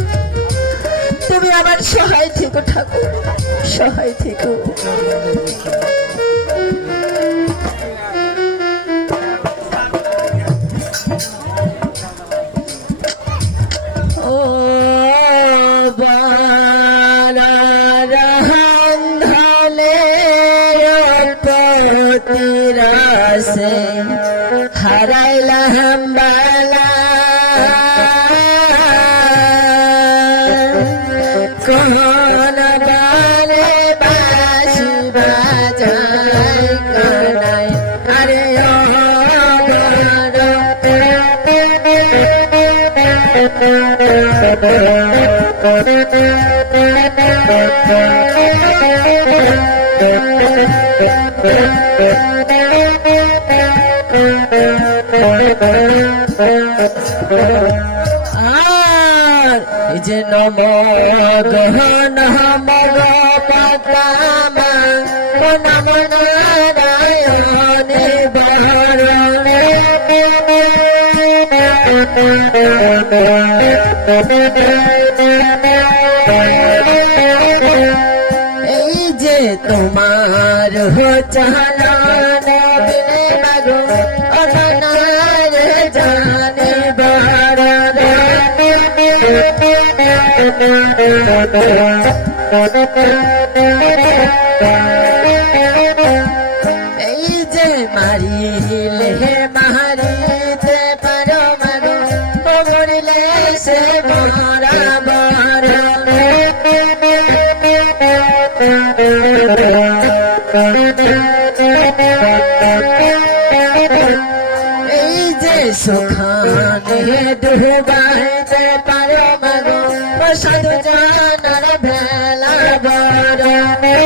তুমি আমার সহায় থেকো ঠাকুর, সহায় থেকো। ও বারান্ধলে পতিরাসে হারাইলাম বালা, কোন ডালে বাঁশি বাজায় কানাই, আরে ও আর এই যে নম গহন মগ পাতামা নম নারায়ণে বরণে, এই যে তোমার চালান বিনে মাগো অনার জানে বরণে, এই যে মারিলে মারিতে পারো মারো, মরিলে সে মরা বরণে, এই যে সুখানে ডুবাইতে পারো মাগো, সাধু জানার ভেলা বরণে,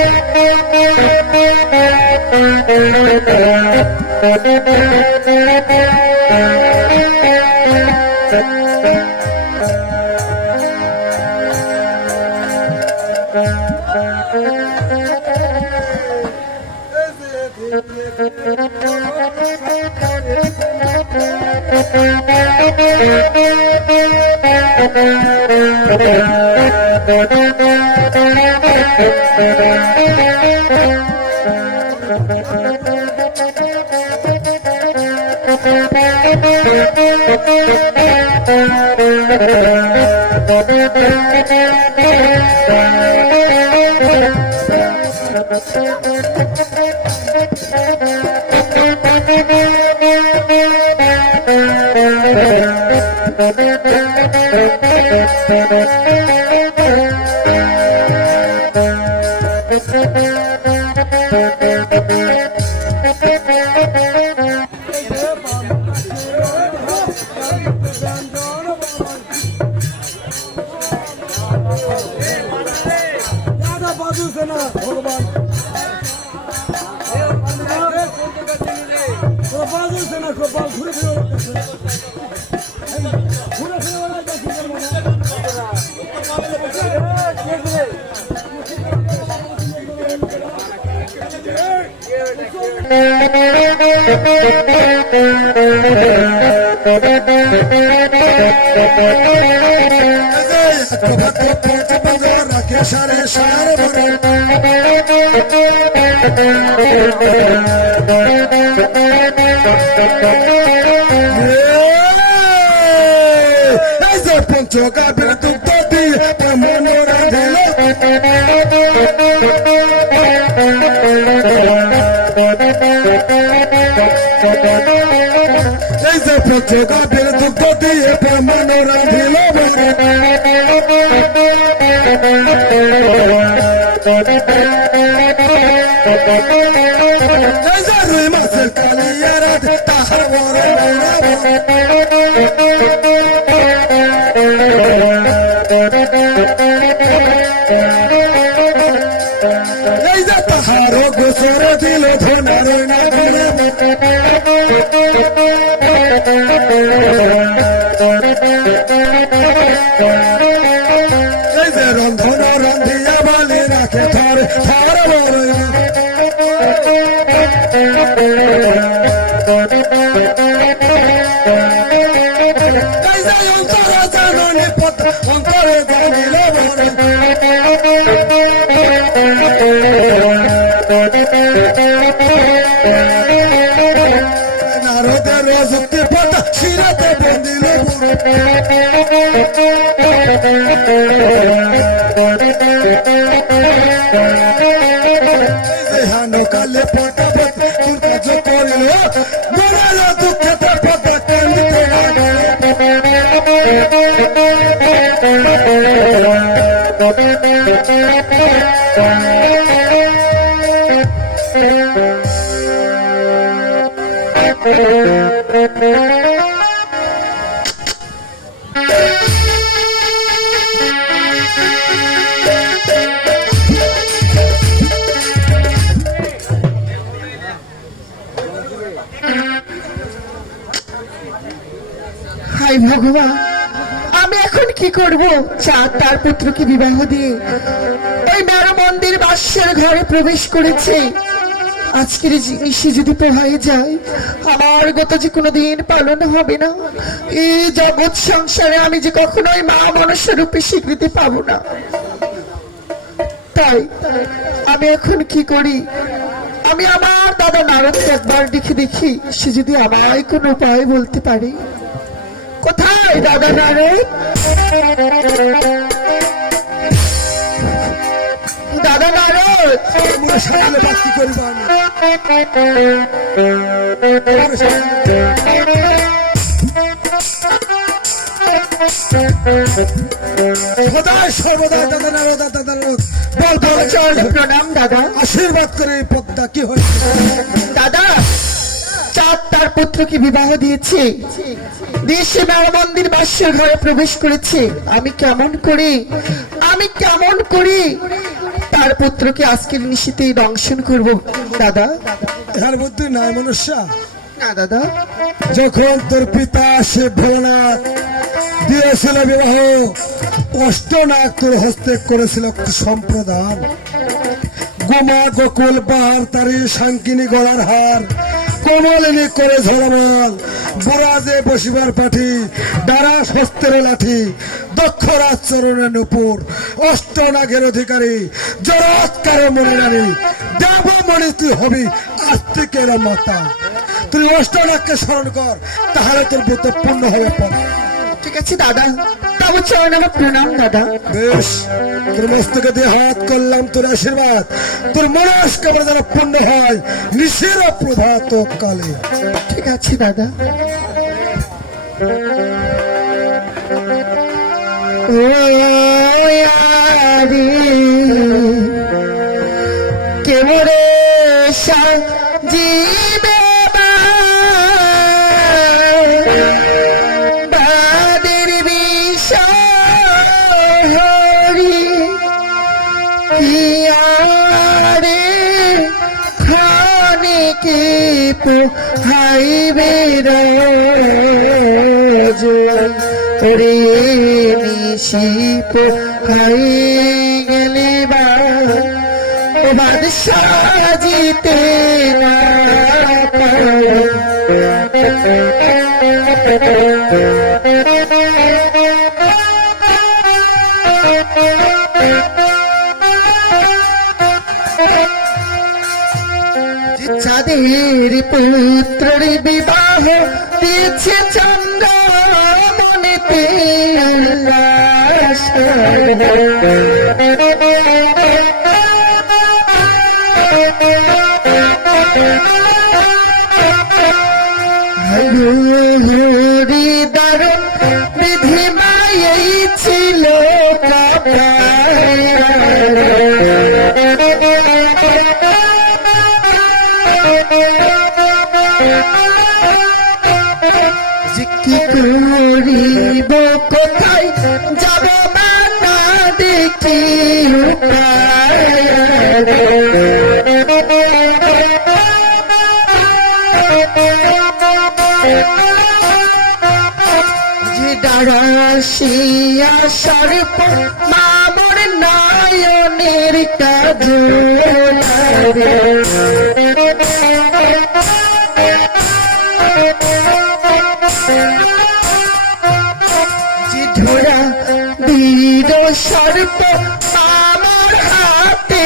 পঞ্চকাব্যের দুগ্ধ দিয়ে মনে রাঁধিল এই যে পঞ্চকাব্যের দুগ্ধ দিয়ে মনে রাঁধিল রুই মাছের কালিয়ার তাহার বড় এই যে তাহার গোসর দিল ধনার না দিলে এই যে রন্ধন রন্ধিয়া বালি রাখে থার থার বড় অন্তরে জাননি পথ অন্তরে জানিল নারদের রাজত্বের পথ শিরাতে বেঁধিল হানো কালে পথ তোর কাজ করিল মরাল দুঃখে পথ কান্দিতে হায় ভগবান, আমি এখন কি করব? চাঁদ তার পুত্রকে বিবাহ দিয়ে এই বড় মন্দির বাসের ঘরে প্রবেশ করেছে। আজকের জিনিসে যদি পোহায় যায়, আমার গত যে কোনোদিন পালন হবে না। এই জগৎ সংসারে আমি যে কখনোই মা মনসা রূপে স্বীকৃতি পাবো না। তাই আমি এখন কি করি? আমি আমার দাদা নারদকে একবার দেখে দেখি, সে যদি আমায় কোনো উপায় বলতে পারে। কোথায় দাদা নারদ? দাদা নারদ, আমার সামনে বাকি করব সদাই সর্বদা দাদা নারদ দাদা নারদ বল বল চল প্রণাম দাদা। আশীর্বাদ করে পদ্মা কি হয়েছে দাদা, চাঁদ তার পুত্রকে বিবাহ দিয়েছে, দেশে বড় মন্দির বাসের ঘরে প্রবেশ করেছে। আমি কেমন করি তার পুত্রকে আজকের নিশীতেই দংশন করব দাদা? এর বুদ্ধি নাই মনুষ্য। না দাদা, যখন তোর পিতা সে ভোলানাথ দিয়েছিল বিবাহ, অষ্টনাগ তোর হস্তে করেছিল সম্প্রদান। গোমা গোকুল পাহাড় তারি শাঙ্কিনী গলার হার কমলিনী করে ঝলমল বুড়াজে বসিবার পাঠি ডারা শস্ত্রের লাঠি দক্ষ রাজচরণের নুপুর অষ্টনাগের অধিকারী জরৎকার মনিরানী দেবমণি তুই হবি আস্তিকের মাতা। তুই অষ্টনাগকে স্মরণ কর, তাহলে তোর ব্রত পূর্ণ হয়ে পড়ে। ঠিক আছে দাদা, তবে চরণ আমার প্রণাম দাদা। বেশ, তোর মস্তকে দিয়ে হাত করলাম তোর আশীর্বাদ, তোর মনস্কামনা যেন পূর্ণ হয় নিশির প্রভাত কালে। ঠিক আছে দাদা। কেমরে সঞ্জীবে বাদের বিষহরি কিয়ারে খানিকে পোহাইবে রোজ রে নিশিপ খাই গেলে বাদশাহ জিতে না পারে। চাঁদের পুত্রের বিবাহ দিয়েছে চন্দ্র মনেতে হরি দারুণ বিধি মায়েই ছিল কি করিব কোথায় যাব না দেখি যে ডারাশিয়া সর্প মামর নয়নের কাজ ধরা বীর সর্প আমার হাতে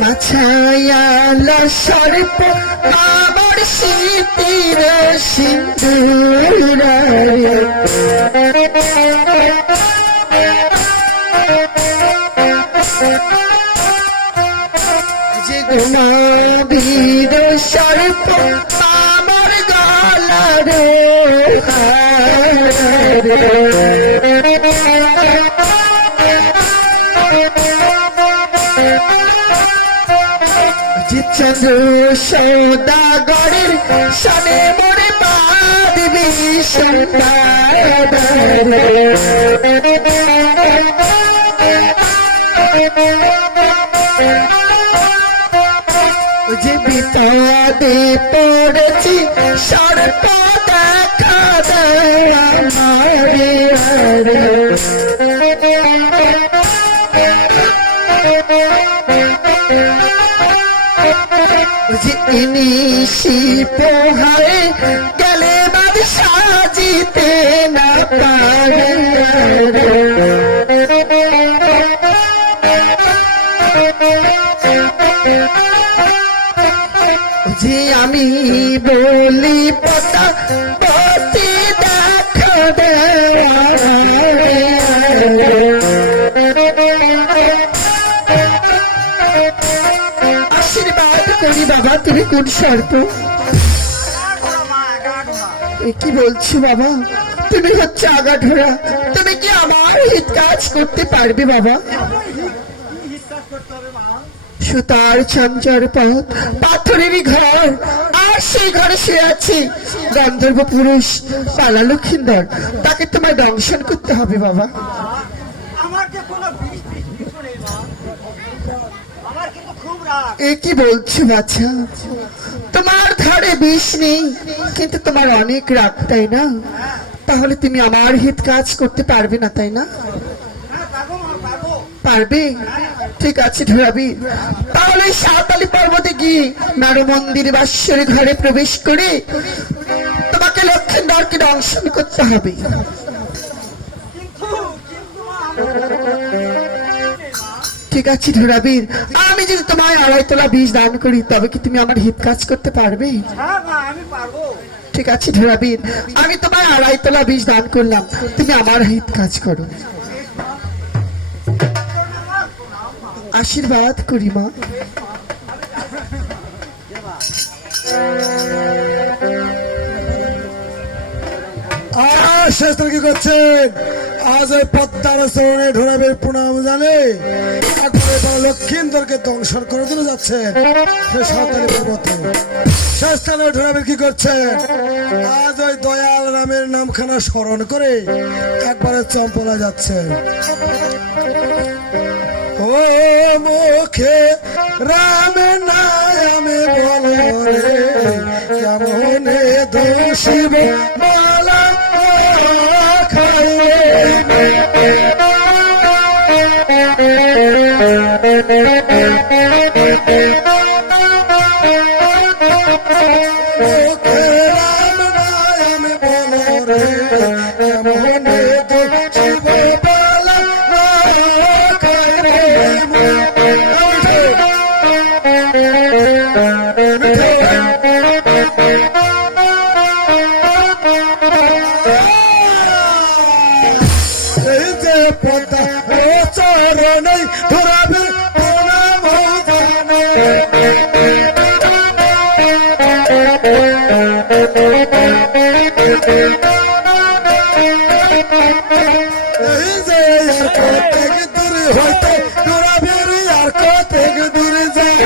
মাছায়াল সর্প আমার শীতির সিন্দুর যে গুণবীর সর্প আমার গলার যে চন্দ্র সৌদাগরের সনে মরে পাদ যে বিপদে পড়েছি সর্প দেখা দেয় আমারে যে নিশি পোহারে গেলে বাদশাহ জিতে না পারে যে আমি বলি পতা পতি দেখা আশীর্বাদ করি বাবা। তুমি কোন সর্প? কি বলছো বাবা? তুমি হচ্ছে আগাঢোরা, তুমি কি আমার হিত কাজ করতে পারবে বাবা? সুতার চঞ্চর পথ, পাথরেরই ঘর, আর সেই ঘরে শুয়ে আছি গন্ধর্ব পুরুষ পালা লক্ষিন্দর। তাকে তোমায় দংশন করতে হবে বাবা। এ কি বলছো বাচ্চা? তোমার ধারে বিষ নেই, কিন্তু তোমার অনেক রাগ, তাই না? তাহলে তুমি আমার হিত কাজ করতে পারবে না, তাই না? পারবে? ঠিক আছে ধরাবীর, তাহলে সাঁওতালি পর্বতে গিয়ে নার মন্দির বাশ্বরী ঘরে প্রবেশ করে তোমাকে লক্ষ্মীন্দরকে দংশন করতে হবে। ঠিক আছে ধরাবীর, আমি যদি তোমায় 2.5 তোলা বীজ দান করি তবে কি তুমি আমার হিত কাজ করতে পারবে? ঠিক আছে ধরাবীর, আমি তোমায় 2.5 তোলা বীজ দান করলাম, তুমি আমার হিত কাজ করো। আশীর্বাদ করি মা। শেষ কি করছেন? আজ ওই পদ্মার চরণে ঢোরাবের প্রণাম জানে একবারে তারা লক্ষ্মীন্দরকে দংশন করার জন্য যাচ্ছেন সে সাঁওতালি পর্বতে। শেষ স্থানে ঢোরাবের কি করছেন? আজ ওই দয়াল রামের নামখানা স্মরণ করে একবারে চম্পলা যাচ্ছেন। ও মুখে রামে নামে বলো রে কেমনে দোষিব মালা চরণে ধরাবে প্রণাম কতক দূরে হইতে ধরাবের আর কতক দূরে যায়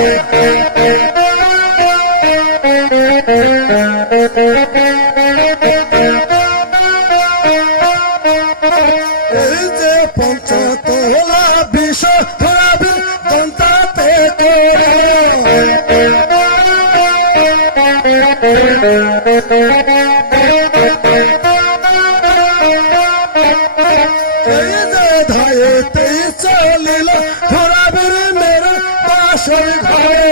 পঞ্চতলা বিষ ধরাবে দন্তাতে ধায়েতে চলিল ধরাবের মেরা বাসর ঘরে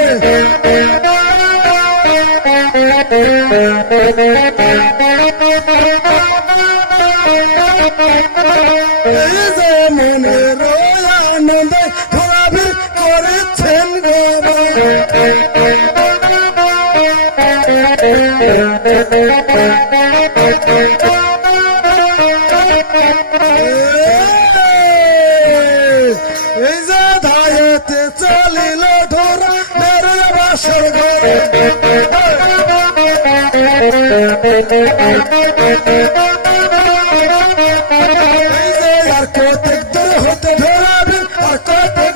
মনের আনন্দ ধরাবের করেছেন এই যে ধায়েতে চলিল ধরা মেরে বাসর ঘরে আর কতক দূর হতে ধরাবে আর কতক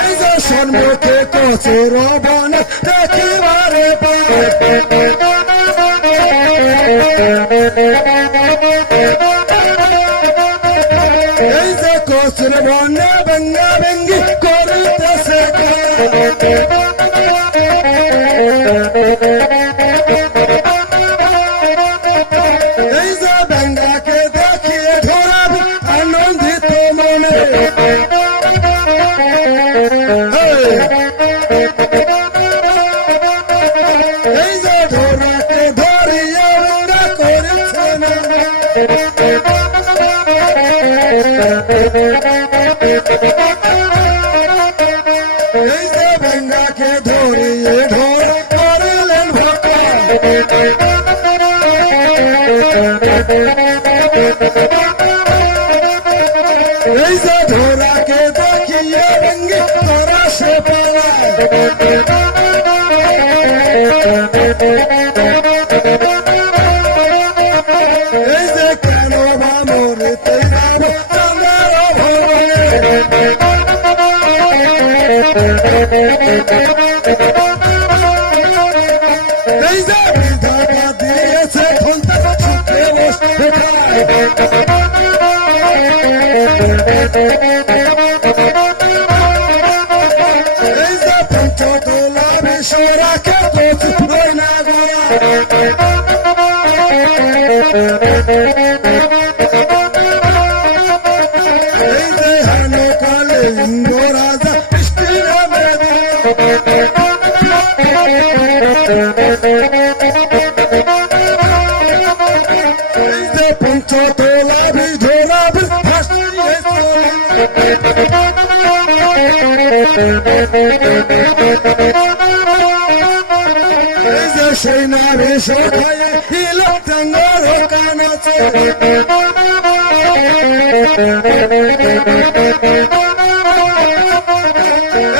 এই যে সম্মুখে কচুর বন দেখিবারে এই যে কচুর বনে ভঙ্গা ভঙ্গি করিতেছে এই যে ভঙ্গাকে দেখিয়ে ধরাবে আনন্দিত মনে এই যে ধরাকে ধরিয়া ভঙ্গা করেছে এই যে ভঙ্গাকে ধরিয়ে ধর করলেন ভক্ত এই যে ধরাকে দেখিয়ে ভঙ্গি ধরা সে পালায় এই যে কেন বা মরিতে রাম চন্দ্র ভগবানে এই যে বিধাতা দিয়েছে ফুলতে সুখে বসে এই যে পঞ্চতলা বিশ্ব রাখে কচুর না গড়া এই যে হেন কালে ইন্দ্র রাজা বৃষ্টি নামে এই যে পঞ্চতলা বিধরা এই যে সেই না বেশ খায় হিল টাঙ্গর কান আছে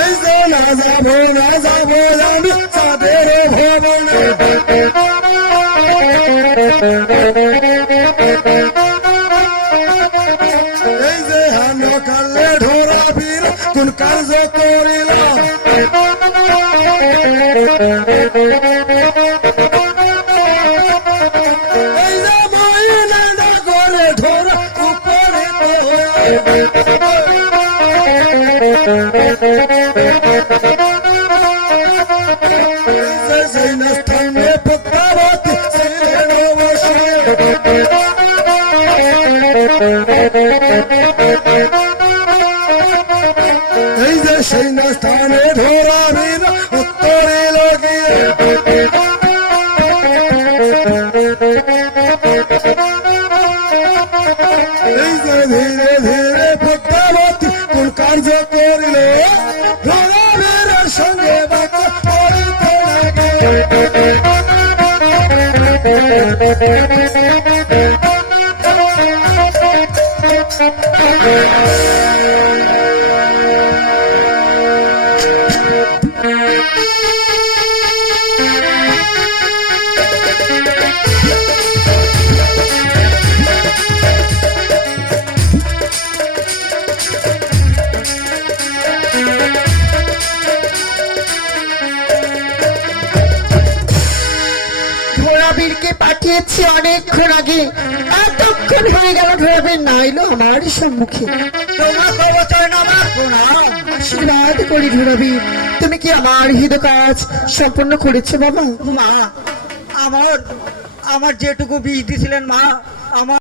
এই যে না যাবো আমি চাঁদের ভবনে এই যে হান কালে ঢোরা বীর কোন কার্য করিলাম এই যে মাইনা করে ঢোরা উপরে সেই না স্থানে পদ্মাবতী ছিলেন অবশ্যই এই যে সেই না স্থানে ধরা বীর উত্তরে লাগিয়ে এই যে ধীরে ধীরে পদ্মাবতী কোন কার্য করিল ধরা বীরের সঙ্গে বাক্য পড়িতে ধরাবীরকে পাঠিয়েছি অনেকক্ষণ আগে, এতক্ষণ হয়ে গেল ধরাবীর না এলো আমার সম্মুখে। আশীর্বাদ করি ধরাবীর, তুমি কি আমার হৃদ কাজ সম্পূর্ণ করেছো বাবা? মা, আমার যেটুকু বীজ দিছিলেন মা, আমার